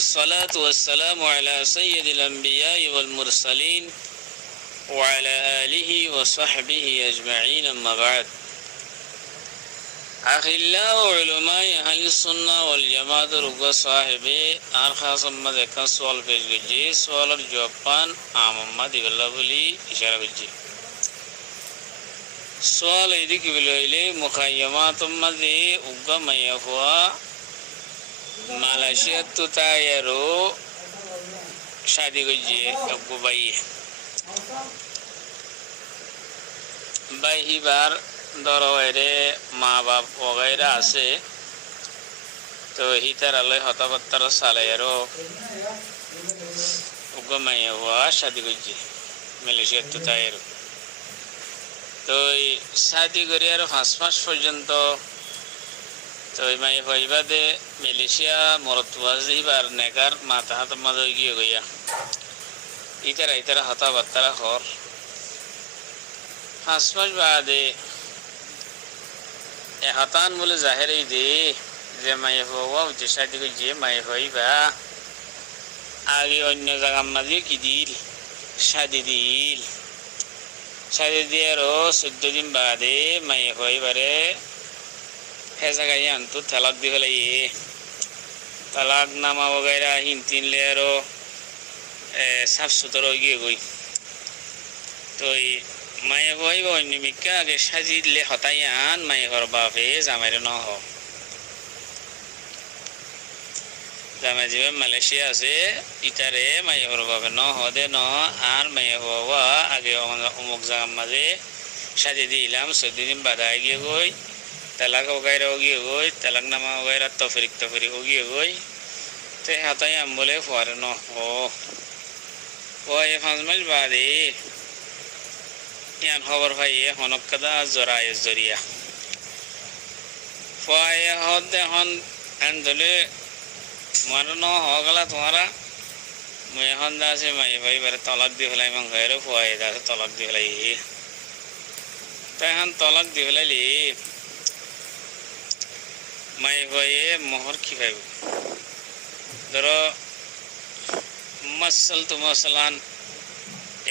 والصلاة والسلام على سيد الأنبياء والمرسلين وعلى آله وصحبه أجمعين أما بعد أخلاء علماء أهل السنة والجماعة رقى صاحبي أرخص ما ذكر سؤال بيجي سؤال الجوابان عامة دبلا بلي إشارة بيجي سؤال يدك بلويلي مخيمات ما ذي أوجا ما يفوا Malaysia তো তাইরো শাদি গজিয়ে আব্বু ভাই হিবার দরওয়ারে মা বাপ ওগাইরা আছে তো হিতার আলাই হতাবাত্তার সালাইরো উগমাইয়া হওয়া শাদি গজিয়ে মালয়েশিয়া তো তাইরো তো শাদি করে আর 5 মাস পর্যন্ত তো মাই ভাইবাদে মালয়েশিয়া মরতুয়াজিবার নেকার মাথা হাত মাঝে গিয়ে গইয়া ইতারা হতা বাত্তারা হর 5 মাস বাদে হতান বলে জাহেরই দে যে মাই হওয়া উচ্চ শাদি যে মাই হইবা আগে অন্য জায়গা মাঝে কি দিল শাদি দিয়ে আরো 14 দিন বাদে মাই হইবারে ऐसा कहीं अंतु तलाक दिखला ये तलाक नामा वगैरह हिन 3 लेरो साफ सुथरा हो गई कोई तो माये भाई वो निमिका के शादी ले होता यान माये घर बापे जामेरे न हो जामे जीवन मलेशिया से इतारे माये घर बापे न हो दे न आर माये हुआ आगे उमुक जाम मजे शादी दिलाम 14 दिन बाद आएगी कोई तलाक वगैरह होगी गई तलाक नामा वगैरह तफरी होगी गई तो हताई हम बोले फुआरे न हो वो ये 5 मास बाद यान खबर भाई ये हनक कदा जरिया फुआए होते हन अंदले मारो न हो गला तुम्हारा मैं हंदा से मैं भाई बारे तलाक दी हलाई मंग गए फुआए दा से तलाक दी हलाई तो हम तलाक दी हलाई माई भाई मोहर की भाई धरो मसल तो मसलान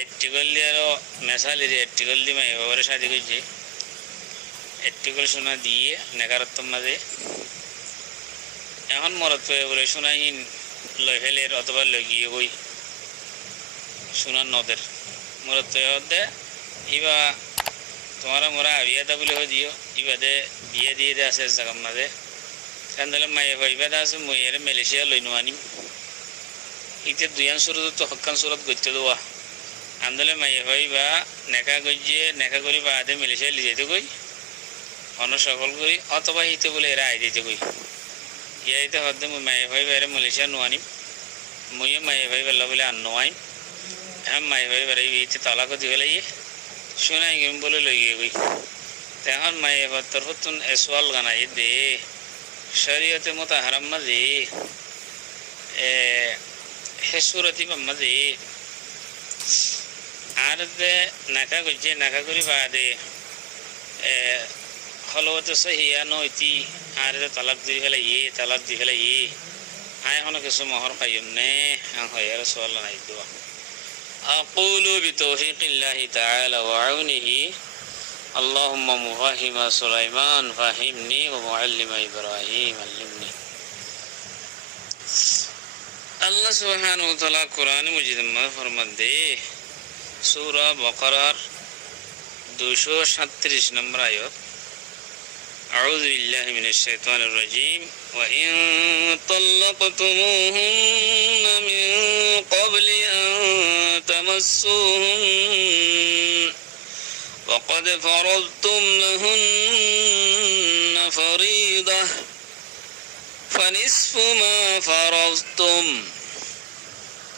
एट्टिकल दियारो मैसाली रे एट्टिकल दी माई भाई शादी की जी एट्टिकल सुना दिए नकारत्तम मजे এখন মরত হয়ে বলে শোনাহীন লই ফেলের অথবা লগিয়ে গই শোনার নদের মরত হয়ে ইবা তোমারা মোরা বিয়াদা বলে হয়ে দিও ইবাদে বিয়ে দিয়ে দে আছে জায়গার মাঝে কান্দলে মায়ে ভাইবাদা আছে মই এর মালয়েশিয়া লই নোয়ানি ইতে দুয়ান সুরত তো হক্কান সুরত গইতে দোয়া আন্দলে মায়ে ভাইবা নেকা গইয়ে নেকা করি বাদে মালয়েশিয়া লিয়ে যেতে কই অন সকল করি অথবা হিতে বলে এরা আই দিতে কই ইয়াইতে হদ্দে মায়ে ভাইবা এর মালয়েশিয়া নোয়ানি মই মায়ে ভাইবা বলে আন নোয়াই हम माई भाई बारे इते तलाक दी हलाई सुनाई गम बोले लगे गई तहन माई बतर हुतुन एसवाल गाना ये दे शरीयत मुताहरम मजे हेसुरती मजे आरदे नाका गुजे नाका करी बादे खलवत सही नो इति आरदे तलाक दी हलाई आय होनो केसु मोहर खायमने हां होयर सवाल ना इदवा أقول بتوفيق الله تعالى وعونه اللهم مفهم سليمان فهمني ومعلم إبراهيم علمني الله سبحانه وتعالى قرآن مجيد ما فرماتے سورة بقرة 237 نمبر آيات أعوذ بالله من الشيطان الرجيم وإن طلقتموهن من قبل أن تمسوهن وقد فرضتم لهن فريضة فنصف ما فرضتم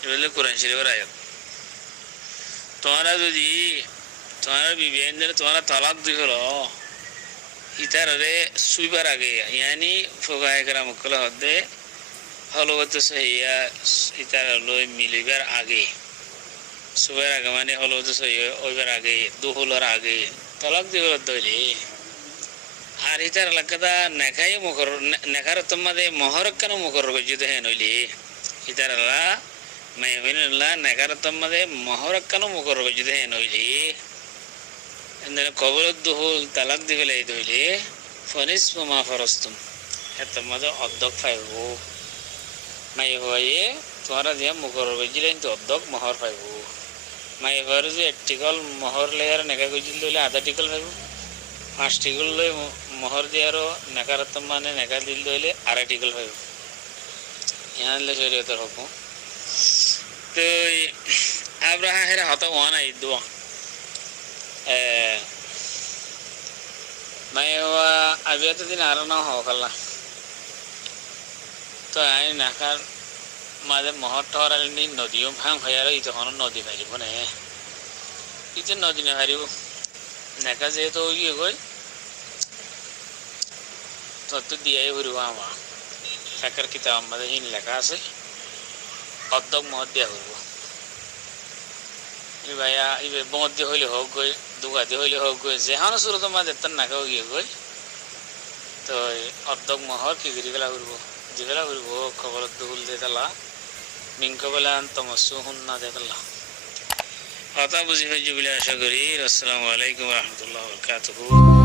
এগুলো কোরআন শরীফের আয়াত তোমরা যদি তোমার বিবিদের তোমরা তালাক দিলো ইতারে সুইবার আগে ইয়ানি ফুকায়ে کرام কল হদে হলওত সহিয়া ইতারে লই মিলিবার আগে সুবার আগে মানে হলওত সহিয়া ওইবার আগে দুহুলার আগে তালাক দিলো দইলে আর ইতার লাগদা নেখাই মুকর নেখার তোমাদে মোহর কেন মুকর গজিতে হে নইলি ইতারালা মাই হইনলা নেকারতম্মাদে মহরাক্কানো মুকরব যদি হেন হইলি এন্দের কবরত দুহুল তালাক দি ফেলাই দইলে ফনিস মা ফরস্তুম এতমাদে অর্ধক পাইব মাই হয়ে তোমরা দিয়া মুকরব জিলেন তো অর্ধক মহর পাইব মাই হওয়ার যে টিকল মহর লেয়ার নেকা গজিল দইলে আধা টিকল পাইব 5 টিকল লই মহর দিয়ারও নেকারতম্মানে নেকা দিল দইলে আড়াই টিকল পাইব ইয়ানলে শরীয়তের হুকুম তো আব্রাহা হেরা হতা ওয়ানা ইদুয়া মাই হওয়া আবিয়া তো দিন আরো না হওয়াকাল্লা তো আই নাকার মাঝে মহর টহর আলি নদীও ভাঙ হয়ে আর তখন নদী পারিব না ইতে নদী না পারিব নেকা যেহেতু ইয়ে গই তত দিয়াই ঘুরিব আমার ফেকার কিতাব আমাদের হিন লেখা আছে অর্ধক মহর দিয়া ঘুরব ভাইয়া ইবে বমত দিয়ে হইলে হোক গই দুগা দিয়ে হইলে হোক গই যেহানো সুরত মাঝে তার নাকাও গিয়ে গই তো অর্ধক মহর কি গিরি ফেলা ঘুরব দি ফেলা ঘুরব খবর দুহুল দিয়ে তালা মিঙ্ক বেলা তমসু হুন্না দিয়ে তালা কথা বুঝি হয়েছে বলে আশা করি। আসসালামু আলাইকুম রহমতুল্লাহ বরকাতুহু।